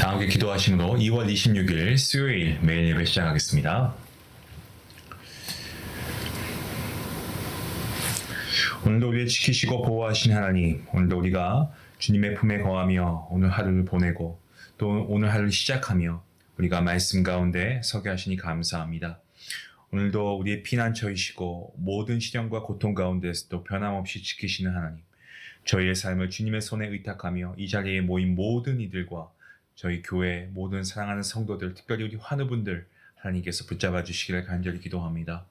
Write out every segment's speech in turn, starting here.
다 함께 기도하심으로 2월 26일 수요일 매일 예배 시작하겠습니다. 오늘도 우리를 지키시고 보호하신 하나님, 오늘도 우리가 주님의 품에 거하며 오늘 하루를 보내고 또 오늘 하루를 시작하며 우리가 말씀 가운데 서게 하시니 감사합니다. 오늘도 우리의 피난처이시고 모든 시련과 고통 가운데서도 변함없이 지키시는 하나님, 저희의 삶을 주님의 손에 의탁하며 이 자리에 모인 모든 이들과 저희 교회 모든 사랑하는 성도들, 특별히 우리 환우분들 하나님께서 붙잡아 주시기를 간절히 기도합니다.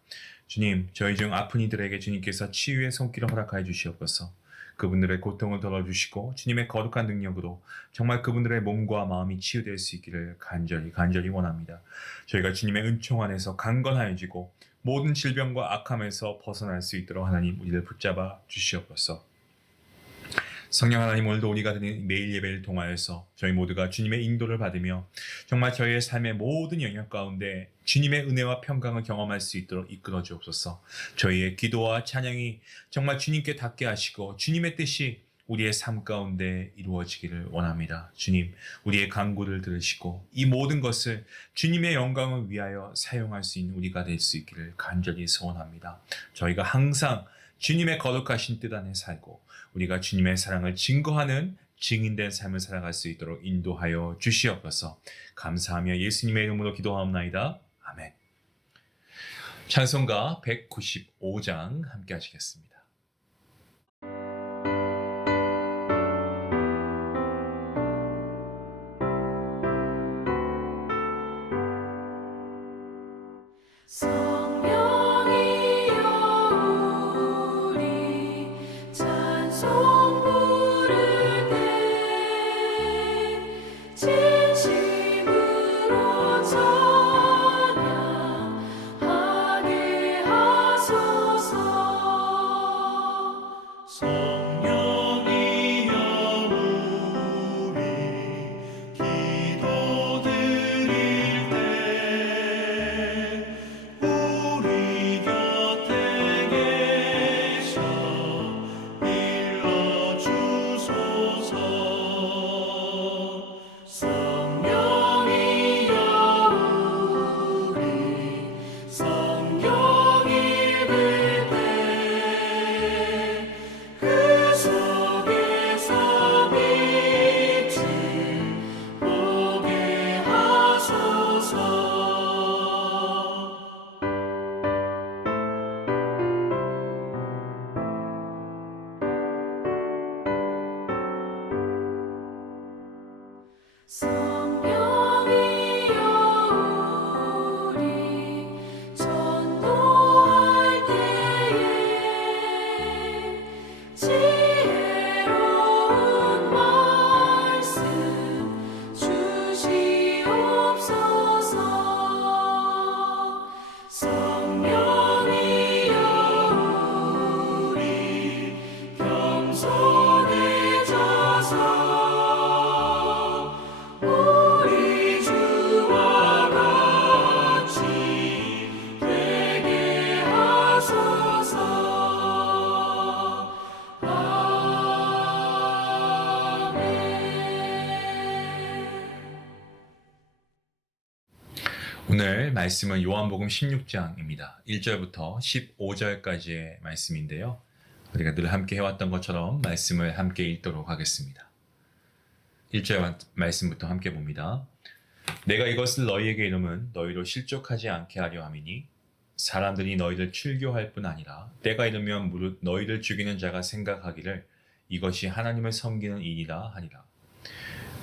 주님, 저희 중 아픈 이들에게 주님께서 치유의 손길을 허락하여 주시옵소서. 그분들의 고통을 덜어주시고 주님의 거룩한 능력으로 정말 그분들의 몸과 마음이 치유될 수 있기를 간절히 원합니다. 저희가 주님의 은총 안에서 강건하여지고 모든 질병과 악함에서 벗어날 수 있도록 하나님 우리를 붙잡아 주시옵소서. 성령 하나님, 오늘도 우리가 드리는 매일 예배를 통하여서 저희 모두가 주님의 인도를 받으며 정말 저희의 삶의 모든 영역 가운데 주님의 은혜와 평강을 경험할 수 있도록 이끌어 주옵소서. 저희의 기도와 찬양이 정말 주님께 닿게 하시고 주님의 뜻이 우리의 삶 가운데 이루어지기를 원합니다. 주님, 우리의 간구를 들으시고 이 모든 것을 주님의 영광을 위하여 사용할 수 있는 우리가 될 수 있기를 간절히 소원합니다. 저희가 항상 주님의 거룩하신 뜻 안에 살고 우리가 주님의 사랑을 증거하는 증인된 삶을 살아갈 수 있도록 인도하여 주시옵소서. 감사하며 예수님의 이름으로 기도하옵나이다. 아멘. 찬송가 195장 함께 하시겠습니다. 오늘 말씀은 요한복음 16장입니다. 1절부터 15절까지의 말씀인데요. 우리가 늘 함께 해왔던 것처럼 말씀을 함께 읽도록 하겠습니다. 1절 말씀부터 함께 봅니다. 내가 이것을 너희에게 이름은 너희로 실족하지 않게 하려 함이니 사람들이 너희를 출교할 뿐 아니라 때가 이르면 무릇 너희를 죽이는 자가 생각하기를 이것이 하나님을 섬기는 일이라 하리라.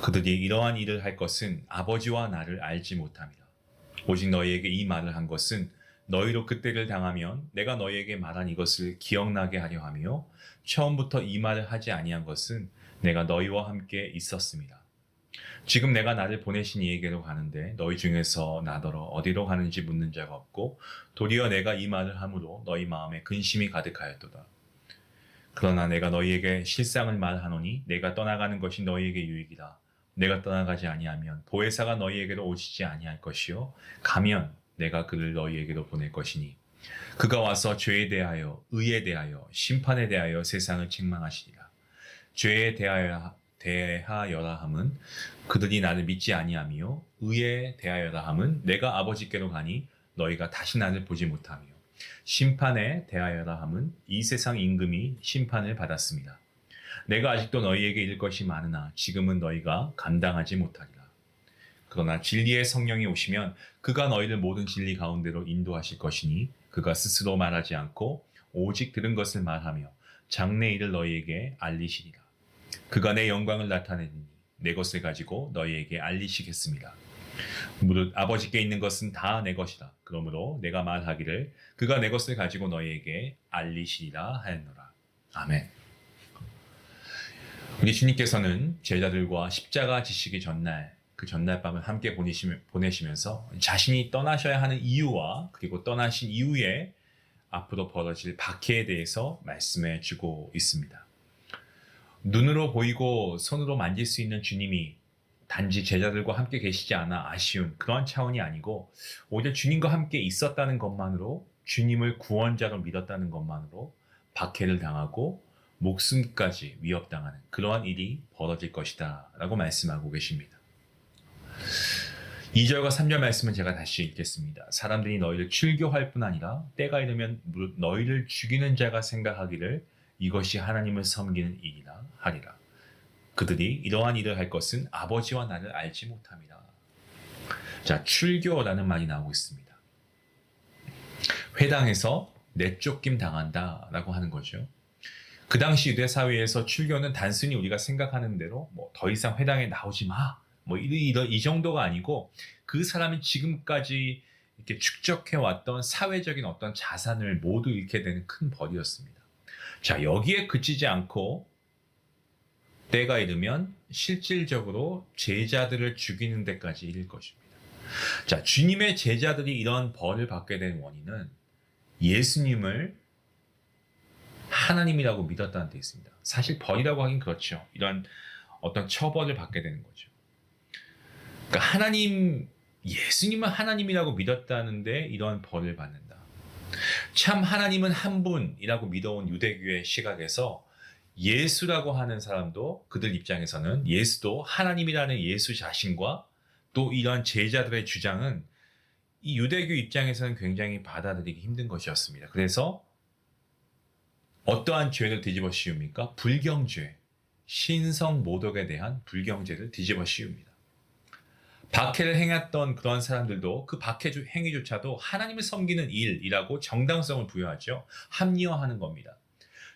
그들이 이러한 일을 할 것은 아버지와 나를 알지 못함이라. 오직 너희에게 이 말을 한 것은 너희로 그때를 당하면 내가 너희에게 말한 이것을 기억나게 하려 하며 처음부터 이 말을 하지 아니한 것은 내가 너희와 함께 있었습니다. 지금 내가 나를 보내신 이에게로 가는데 너희 중에서 나더러 어디로 가는지 묻는 자가 없고 도리어 내가 이 말을 함으로 너희 마음에 근심이 가득하였도다. 그러나 내가 너희에게 실상을 말하노니 내가 떠나가는 것이 너희에게 유익이다. 내가 떠나가지 아니하면 보혜사가 너희에게로 오시지 아니할 것이요 가면 내가 그를 너희에게로 보낼 것이니 그가 와서 죄에 대하여 의에 대하여 심판에 대하여 세상을 책망하시리라. 죄에 대하여라 함은 그들이 나를 믿지 아니하며 의에 대하여라 함은 내가 아버지께로 가니 너희가 다시 나를 보지 못하며 심판에 대하여라 함은 이 세상 임금이 심판을 받았습니다. 내가 아직도 너희에게 이를 것이 많으나 지금은 너희가 감당하지 못하리라. 그러나 진리의 성령이 오시면 그가 너희를 모든 진리 가운데로 인도하실 것이니 그가 스스로 말하지 않고 오직 들은 것을 말하며 장래 일을 너희에게 알리시리라. 그가 내 영광을 나타내니 내 것을 가지고 너희에게 알리시겠습니다. 무릇 아버지께 있는 것은 다 내 것이다. 그러므로 내가 말하기를 그가 내 것을 가지고 너희에게 알리시리라 하였노라. 아멘. 우리 주님께서는 제자들과 십자가 지시기 전날 그 전날 밤을 함께 보내시면서 자신이 떠나셔야 하는 이유와 그리고 떠나신 이후에 앞으로 벌어질 박해에 대해서 말씀해 주고 있습니다. 눈으로 보이고 손으로 만질 수 있는 주님이 단지 제자들과 함께 계시지 않아 아쉬운 그런 차원이 아니고 오히려 주님과 함께 있었다는 것만으로 주님을 구원자로 믿었다는 것만으로 박해를 당하고 목숨까지 위협당하는 그러한 일이 벌어질 것이다 라고 말씀하고 계십니다. 2절과 3절 말씀은 제가 다시 읽겠습니다. 사람들이 너희를 출교할 뿐 아니라 때가 이르면 무릇 너희를 죽이는 자가 생각하기를 이것이 하나님을 섬기는 일이라 하리라. 그들이 이러한 일을 할 것은 아버지와 나를 알지 못함이라. 자, 출교라는 말이 나오고 있습니다. 회당에서 내쫓김 당한다 라고 하는 거죠. 그 당시 유대 사회에서 출교는 단순히 우리가 생각하는 대로 더 이상 회당에 나오지 마. 이 정도가 아니고 그 사람이 지금까지 이렇게 축적해왔던 사회적인 어떤 자산을 모두 잃게 되는 큰 벌이었습니다. 자, 여기에 그치지 않고 때가 이르면 실질적으로 제자들을 죽이는 데까지 이를 것입니다. 자, 주님의 제자들이 이런 벌을 받게 된 원인은 예수님을 하나님이라고 믿었다는 데 있습니다. 사실 벌이라고 하긴 그렇죠. 이런 어떤 처벌을 받게 되는 거죠. 그러니까 예수님은 하나님이라고 믿었다는데 이런 벌을 받는다. 참 하나님은 한 분이라고 믿어온 유대교의 시각에서 예수라고 하는 사람도 그들 입장에서는 예수도 하나님이라는 예수 자신과 또 이런 제자들의 주장은 이 유대교 입장에서는 굉장히 받아들이기 힘든 것이었습니다. 그래서 어떠한 죄를 뒤집어 씌웁니까? 불경죄, 신성모독에 대한 불경죄를 뒤집어 씌웁니다. 박해를 행했던 그런 사람들도 그 박해 행위조차도 하나님을 섬기는 일이라고 정당성을 부여하죠. 합리화하는 겁니다.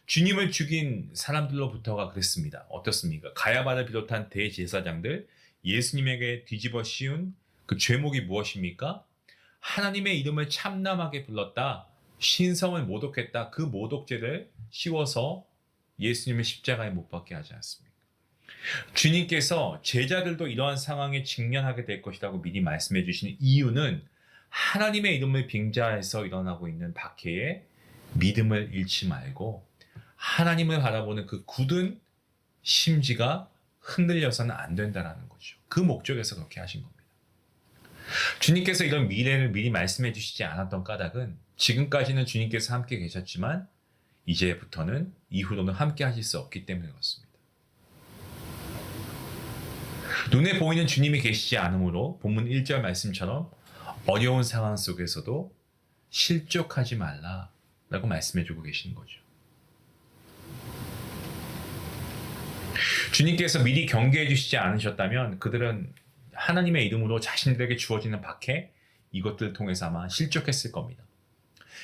주님을 죽인 사람들로부터가 그랬습니다. 어떻습니까? 가야바를 비롯한 대제사장들, 예수님에게 뒤집어 씌운 그 죄목이 무엇입니까? 하나님의 이름을 참남하게 불렀다. 신성을 모독했다. 그 모독죄를 씌워서 예수님을 십자가에 못 박게 하지 않습니까? 주님께서 제자들도 이러한 상황에 직면하게 될 것이라고 미리 말씀해 주시는 이유는 하나님의 이름을 빙자해서 일어나고 있는 박해에 믿음을 잃지 말고 하나님을 바라보는 그 굳은 심지가 흔들려서는 안 된다는 거죠. 그 목적에서 그렇게 하신 겁니다. 주님께서 이런 미래를 미리 말씀해 주시지 않았던 까닭은 지금까지는 주님께서 함께 계셨지만 이제부터는 이후로는 함께 하실 수 없기 때문에 그렇습니다. 눈에 보이는 주님이 계시지 않으므로 본문 1절 말씀처럼 어려운 상황 속에서도 실족하지 말라라고 말씀해 주고 계시는 거죠. 주님께서 미리 경계해 주시지 않으셨다면 그들은 하나님의 이름으로 자신들에게 주어지는 박해 이것들을 통해서 아마 실족했을 겁니다.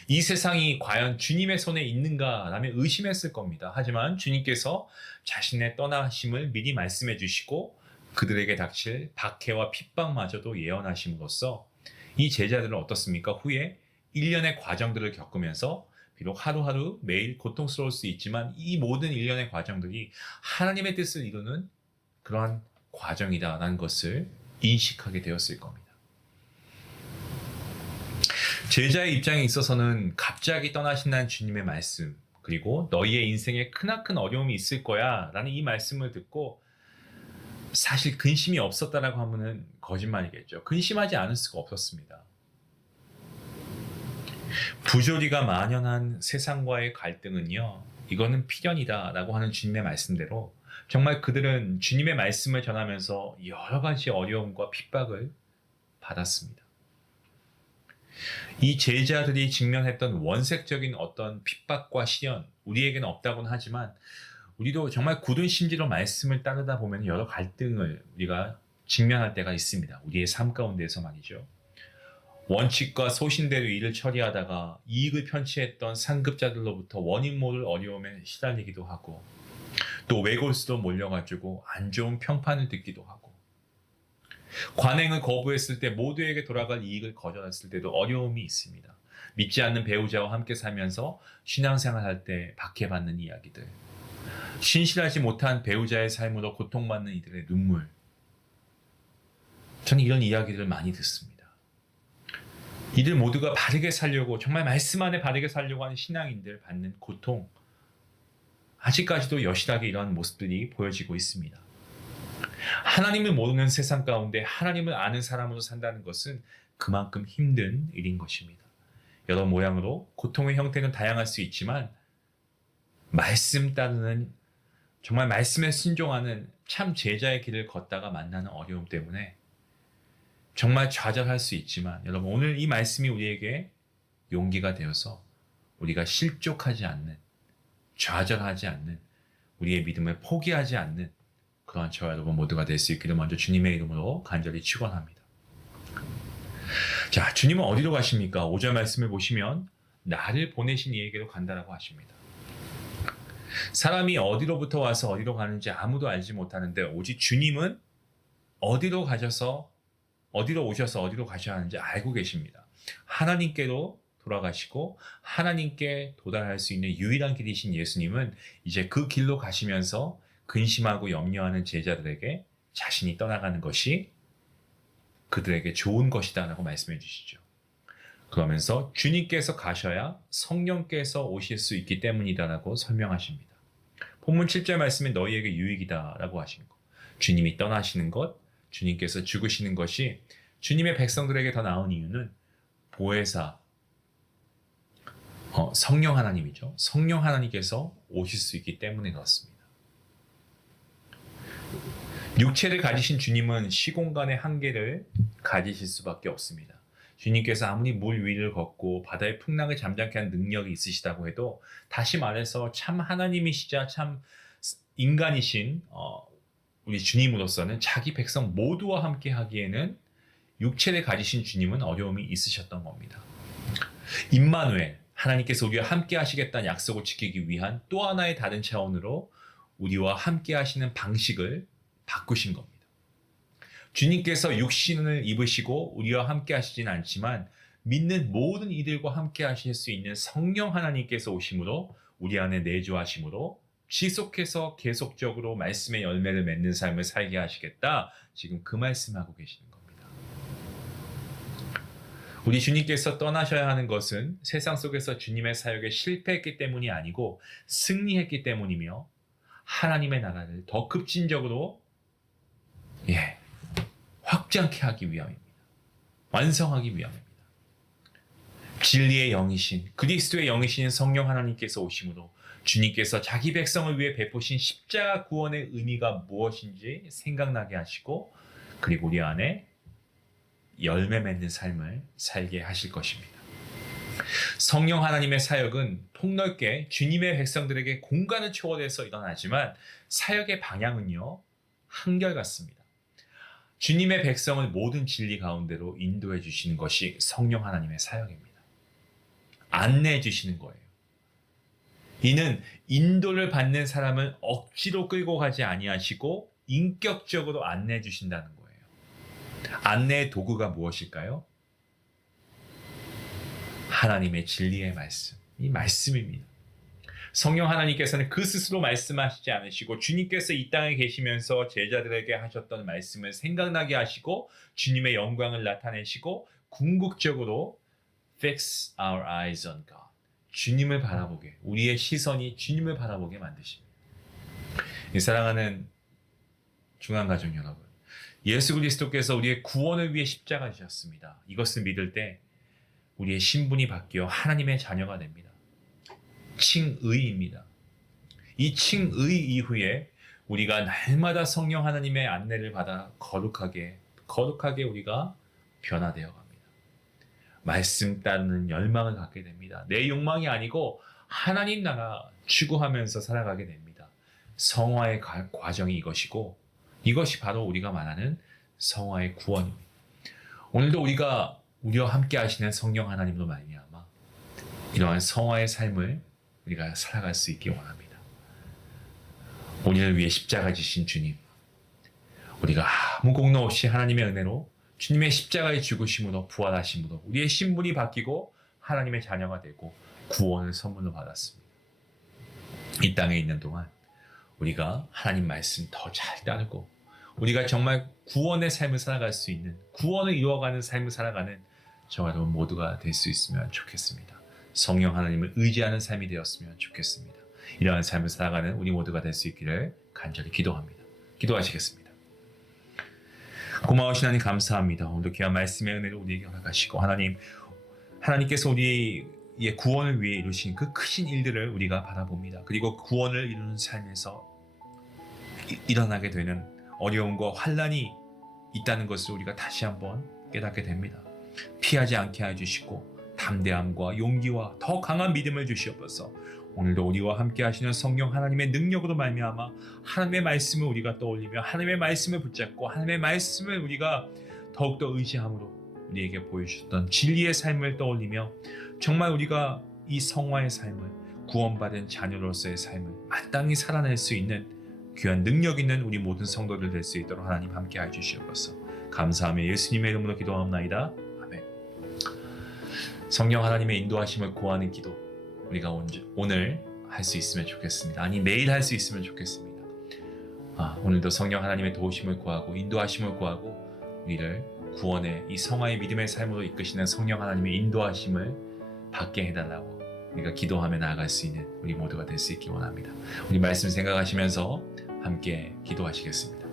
이 세상이 과연 주님의 손에 있는가라면 의심했을 겁니다. 하지만 주님께서 자신의 떠나심을 미리 말씀해 주시고 그들에게 닥칠 박해와 핍박마저도 예언하심으로써 이 제자들은 어떻습니까? 후에 1년의 과정들을 겪으면서 비록 하루하루 매일 고통스러울 수 있지만 이 모든 일련의 과정들이 하나님의 뜻을 이루는 그러한 과정이다라는 것을 인식하게 되었을 겁니다. 제자의 입장에 있어서는 갑자기 떠나신다는 주님의 말씀 그리고 너희의 인생에 크나큰 어려움이 있을 거야 라는 이 말씀을 듣고 사실 근심이 없었다라고 하면 거짓말이겠죠. 근심하지 않을 수가 없었습니다. 부조리가 만연한 세상과의 갈등은요, 이거는 필연이다 라고 하는 주님의 말씀대로 정말 그들은 주님의 말씀을 전하면서 여러 가지 어려움과 핍박을 받았습니다. 이 제자들이 직면했던 원색적인 어떤 핍박과 시련, 우리에게는 없다고는 하지만 우리도 정말 굳은 심지로 말씀을 따르다 보면 여러 갈등을 우리가 직면할 때가 있습니다. 우리의 삶 가운데서 말이죠. 원칙과 소신대로 일을 처리하다가 이익을 편취했던 상급자들로부터 원인 모를 어려움에 시달리기도 하고, 또 외골수도 몰려가지고 안 좋은 평판을 듣기도 하고, 관행을 거부했을 때 모두에게 돌아갈 이익을 거절했을 때도 어려움이 있습니다. 믿지 않는 배우자와 함께 살면서 신앙생활할 때 박해받는 이야기들, 신실하지 못한 배우자의 삶으로 고통받는 이들의 눈물, 저는 이런 이야기들을 많이 듣습니다. 이들 모두가 바르게 살려고, 정말 말씀 안에 바르게 살려고 하는 신앙인들 받는 고통, 아직까지도 여실하게 이러한 모습들이 보여지고 있습니다. 하나님을 모르는 세상 가운데 하나님을 아는 사람으로 산다는 것은 그만큼 힘든 일인 것입니다. 여러 모양으로 고통의 형태는 다양할 수 있지만 말씀 따르는, 정말 말씀에 순종하는 참 제자의 길을 걷다가 만나는 어려움 때문에 정말 좌절할 수 있지만, 여러분 오늘 이 말씀이 우리에게 용기가 되어서 우리가 실족하지 않는, 좌절하지 않는, 우리의 믿음을 포기하지 않는 그러한 저와 여러분 모두가 될 수 있기를 먼저 주님의 이름으로 간절히 축원합니다. 자, 주님은 어디로 가십니까? 5절 말씀을 보시면 나를 보내신 이에게로 간다라고 하십니다. 사람이 어디로부터 와서 어디로 가는지 아무도 알지 못하는데 오직 주님은 어디로 오셔서 어디로 가셔야 하는지 알고 계십니다. 하나님께로 돌아가시고 하나님께 도달할 수 있는 유일한 길이신 예수님은 이제 그 길로 가시면서 근심하고 염려하는 제자들에게 자신이 떠나가는 것이 그들에게 좋은 것이다 라고 말씀해 주시죠. 그러면서 주님께서 가셔야 성령께서 오실 수 있기 때문이다 라고 설명하십니다. 본문 7절 말씀에 너희에게 유익이다 라고 하신 것, 주님이 떠나시는 것, 주님께서 죽으시는 것이 주님의 백성들에게 더 나은 이유는 보혜사, 성령 하나님이죠. 성령 하나님께서 오실 수 있기 때문에 그렇습니다. 육체를 가지신 주님은 시공간의 한계를 가지실 수밖에 없습니다. 주님께서 아무리 물 위를 걷고 바다의 풍랑을 잠잠케 하는 능력이 있으시다고 해도, 다시 말해서 참 하나님이시자 참 인간이신 우리 주님으로서는 자기 백성 모두와 함께 하기에는 육체를 가지신 주님은 어려움이 있으셨던 겁니다. 임마누엘, 하나님께서 우리와 함께 하시겠다는 약속을 지키기 위한 또 하나의 다른 차원으로 우리와 함께 하시는 방식을 바꾸신 겁니다. 주님께서 육신을 입으시고 우리와 함께 하시진 않지만 믿는 모든 이들과 함께 하실 수 있는 성령 하나님께서 오심으로 우리 안에 내주하심으로 지속해서 계속적으로 말씀의 열매를 맺는 삶을 살게 하시겠다. 지금 그 말씀하고 계시는 겁니다. 우리 주님께서 떠나셔야 하는 것은 세상 속에서 주님의 사역에 실패했기 때문이 아니고 승리했기 때문이며, 하나님의 나라를 더 급진적으로 확장케 하기 위함입니다. 완성하기 위함입니다. 진리의 영이신, 그리스도의 영이신 성령 하나님께서 오심으로 주님께서 자기 백성을 위해 베푸신 십자가 구원의 의미가 무엇인지 생각나게 하시고, 그리고 우리 안에 열매 맺는 삶을 살게 하실 것입니다. 성령 하나님의 사역은 폭넓게 주님의 백성들에게 공간을 초월해서 일어나지만 사역의 방향은요, 한결같습니다. 주님의 백성을 모든 진리 가운데로 인도해 주시는 것이 성령 하나님의 사역입니다. 안내해 주시는 거예요. 이는 인도를 받는 사람을 억지로 끌고 가지 아니하시고 인격적으로 안내해 주신다는 거예요. 안내의 도구가 무엇일까요? 하나님의 진리의 말씀, 이 말씀입니다. 성령 하나님께서는 그 스스로 말씀하시지 않으시고 주님께서 이 땅에 계시면서 제자들에게 하셨던 말씀을 생각나게 하시고 주님의 영광을 나타내시고 궁극적으로 fix our eyes on God, 주님을 바라보게, 우리의 시선이 주님을 바라보게 만드십니다. 사랑하는 중앙가족 여러분, 예수 그리스도께서 우리의 구원을 위해 십자가 지셨습니다. 이것을 믿을 때 우리의 신분이 바뀌어 하나님의 자녀가 됩니다. 칭의입니다. 이 칭의 이후에 우리가 날마다 성령 하나님의 안내를 받아 거룩하게 우리가 변화되어 갑니다. 말씀 따르는 열망을 갖게 됩니다. 내 욕망이 아니고 하나님 나라 추구하면서 살아가게 됩니다. 성화의 과정이 이것이고 이것이 바로 우리가 말하는 성화의 구원입니다. 오늘도 우리와 함께 하시는 성령 하나님으로 말미암아 이러한 성화의 삶을 우리가 살아갈 수 있기 원합니다. 우리를 위해 십자가 지신 주님, 우리가 아무 공로 없이 하나님의 은혜로 주님의 십자가의 죽으심으로 부활하심으로 우리의 신분이 바뀌고 하나님의 자녀가 되고 구원을 선물로 받았습니다. 이 땅에 있는 동안 우리가 하나님 말씀 더 잘 따르고 우리가 정말 구원의 삶을 살아갈 수 있는 구원을 이루어가는 삶을 살아가는 저와 여러분 모두가 될 수 있으면 좋겠습니다. 성령 하나님을 의지하는 삶이 되었으면 좋겠습니다. 이러한 삶을 살아가는 우리 모두가 될 수 있기를 간절히 기도합니다. 기도하시겠습니다. 고마우신 하나님 감사합니다. 오늘도 귀한 말씀의 은혜를 우리에게 허락하시고 하나님께서 우리의 구원을 위해 이루신 그 크신 일들을 우리가 바라봅니다. 그리고 구원을 이루는 삶에서 일어나게 되는 어려움과 환난이 있다는 것을 우리가 다시 한번 깨닫게 됩니다. 피하지 않게 해주시고 담대함과 용기와 더 강한 믿음을 주시옵소서. 오늘도 우리와 함께 하시는 성령 하나님의 능력으로 말미암아 하나님의 말씀을 우리가 떠올리며 하나님의 말씀을 붙잡고 하나님의 말씀을 우리가 더욱더 의지함으로 우리에게 보여주셨던 진리의 삶을 떠올리며 정말 우리가 이 성화의 삶을 구원받은 자녀로서의 삶을 마땅히 살아낼 수 있는 귀한 능력 있는 우리 모든 성도들 될 수 있도록 하나님 함께 해주시옵소서. 감사하며 예수님의 이름으로 기도하옵나이다. 아멘. 성령 하나님의 인도하심을 구하는 기도 우리가 오늘 할 수 있으면 좋겠습니다. 아니 내일 할 수 있으면 좋겠습니다. 오늘도 성령 하나님의 도우심을 구하고 인도하심을 구하고 우리를 구원의 이 성화의 믿음의 삶으로 이끄시는 성령 하나님의 인도하심을 받게 해달라고 우리가 기도하며 나아갈 수 있는 우리 모두가 될 수 있기 원합니다. 우리 말씀 생각하시면서 함께 기도하시겠습니다.